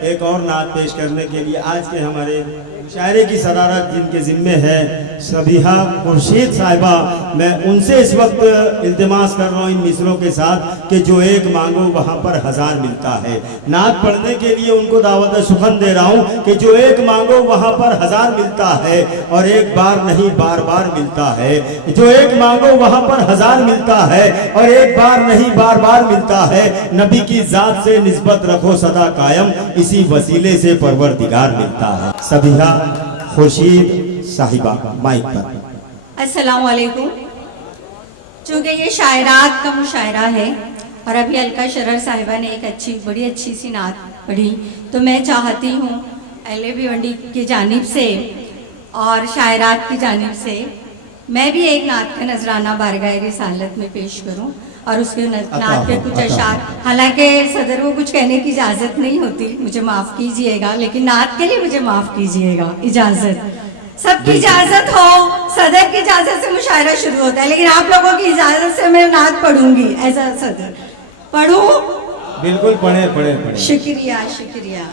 एक और नात पेश करने के लिए आज के हमारे शायरे की सदारत जिनके ज़िम्मे है सबिहा खुर्शीद साहिबा, मैं उनसे इस वक्त इल्तिमास कर रहा हूँ इन मिसरों के साथ कि जो एक मांगो वहाँ पर हज़ार मिलता है। नात पढ़ने के लिए उनको दावत सुखन दे रहा हूँ कि जो एक मांगो वहाँ पर हज़ार मिलता है और एक बार नहीं बार बार मिलता है। जो एक मांगो वहाँ पर हज़ार मिलता है और एक बार नहीं बार बार मिलता है। नबी की ज़ात से निस्बत रखो सदा कायम, इसी वसीले से परवरदिगार मिलता है। सबिहा खुर्शीद साहिबा माइक पर। अस्सलाम वालेकुम। चूँकि ये शायरात का मुशायरा है और अभी अलका शरर साहिबा ने एक बड़ी अच्छी सी नात पढ़ी, तो मैं चाहती हूँ अहले भिवंडी की जानिब से और शायरात की जानिब से मैं भी एक नात का नजराना बारगाह रिसालत में पेश करूँ और उसके नात पे कुछ अशार। हालांकि सदर को कुछ कहने की इजाज़त नहीं होती, मुझे माफ़ कीजिएगा, लेकिन नात के लिए मुझे माफ़ कीजिएगा। इजाज़त सबकी इजाज़त हो, सदर की इजाज़त से मुशायरा शुरू होता है, लेकिन आप लोगों की इजाज़त से मैं नात पढ़ूंगी। ऐसा सदर पढ़ूं? बिल्कुल पढ़े पढ़े पढ़े। शुक्रिया शुक्रिया।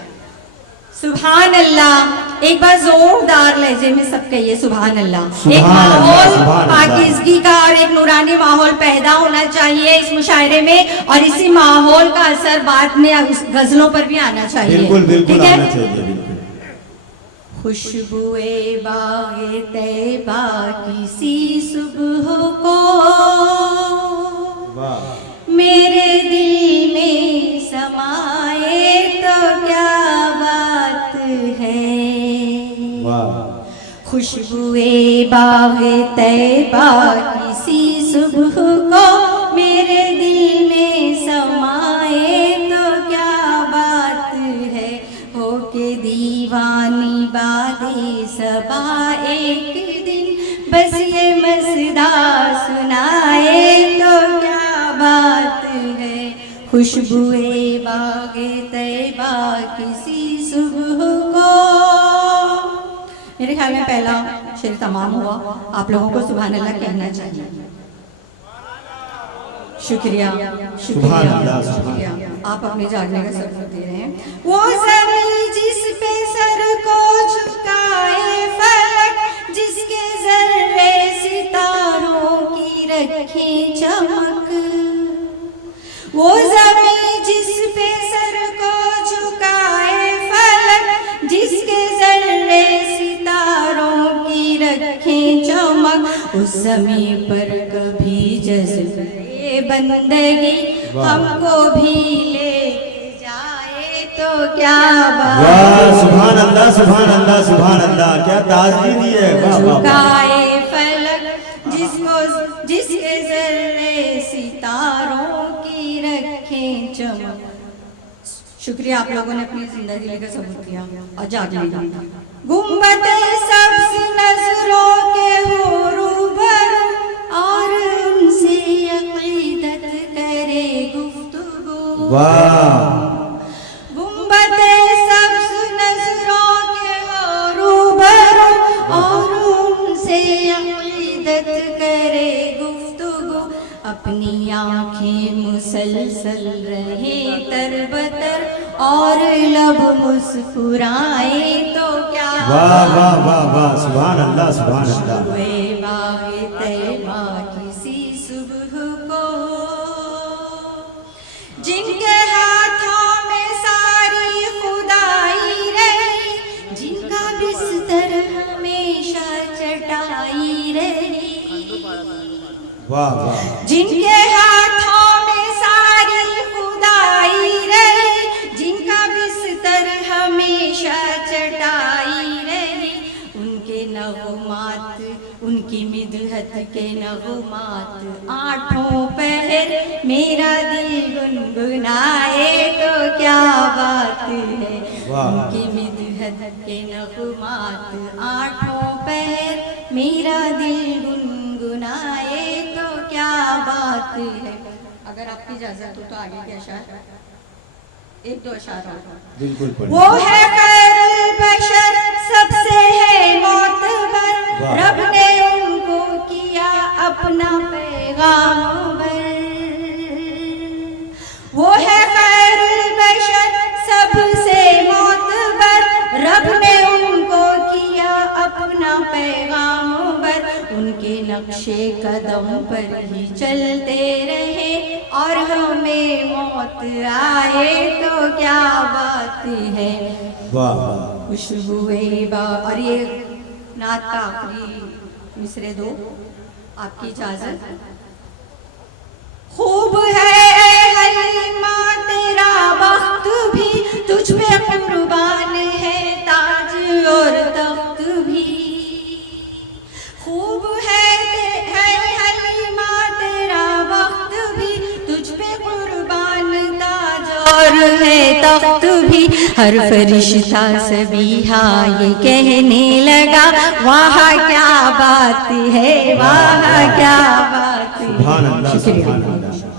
सुभान अल्लाह। एक बार जोरदार लहजे में सब कहिए सुभान अल्लाह। एक माहौल पाकीज़गी का और एक नूरानी माहौल पैदा होना चाहिए इस मुशायरे में, और इसी माहौल का असर बाद में गजलों पर भी आना चाहिए। बिल्कुल बिल्कुल ठीक है? आना चाहिए, बिल्कुल। खुशबुए बाग़े तैबा की सी सुबह को मेरे दिल में समाए तो क्या बात है। खुशबुए बाग़े तैबा की सी सुबह को मेरे दिल में समाए तो क्या बात है। हो के दीवानी बादे सबा एक दिन बस ये मसदा सुनाए तो क्या बात है। खुशबुए बाग़े तैबा किसी सुबह को। मेरे ख्याल में पहला शेर तमाम हुआ, आप लोगों को सुभान अल्लाह कहना चाहिए। शुक्रिया शुक्रिया शुक्रिया, आप अपने जागने का सबूत दे रहे हैं। वो ज़मीं जिस पे सर को झुकाए फलक, जिसके ज़र्रे सितारों की रखे चमक। वो ज़मीं जिस पे सर को झुकाए फलक, जिसके ज़र्रे सितारों की रखे चमक, उस ज़मीं पर कभी जज़्बे बंदगी हमको भी ले जाए तो क्या बात। वाह सुभान अल्लाह सुभान अल्लाह सुभान अल्लाह, क्या ताज़ीदी है। झुकाए फलक जिसको जिसके ज़र्रे सितारों की रखें चमक। शुक्रिया, आप लोगों ने अपनी जिंदगी का सबूत दिया और जागने का। गुंबद सब्ज़ नज़रों के हो रूबरू और उनसे अक़ीदत करे गुफ्तगू। वाह। गुंबद सब्ज़ नज़रों के हो रूबरू और उनसे अक़ीदत करे गुफ्तगू। अपनी आँखें मुसलसल रहे तरबतर और लब मुस्कुराए तो क्या। वाह वाह वाह वाह सुभान अल्लाह सुभान अल्लाह। बाग़े तैबा किसी सुबह को, जिनके हाथों में सारी खुदाई रही, जिनका बिस्तर हमेशा चटाई रही। वाह वाह। जिनके हाथों में सारी खुदाई रही, जिनका बिस्तर हमेशा चटाई रही। उनके नगमात, उनकी मिदहत के नगमात आठों पहर मेरा दिल गुनगुनाए तो क्या बात है। उनकी मिदहत के नगमात आठों पहर मेरा दिल गुनगुनाए तो क्या बात है। अगर आपकी इजाजत हो तो आगे के अशार, एक दो अशार और। बिल्कुल। वो है खैरुल बशर, सबसे है मोतबर, रब ने उनको किया अपना पैगाम्बर। वो है खैरुल बशर, सबसे कदम पर ही चलते रहे और हमें मौत आए तो क्या बात है। वाह खुशबुए बा। और ये नात का आखिरी मिसरे दो, आपकी इजाजत। खूब है हलीमा तेरा वक्त भी, तुझ पे कुर्बान है ताज और तख्त भी। खूब है हलीमा तेरा वक्त भी, तुझ पे कुर्बान ताज और है तख्त भी। हर फरिश्ता सबीहा ये कहने लगा, वाह क्या बात है, वाह क्या बात है। सुभान अल्लाह, सुभान अल्लाह।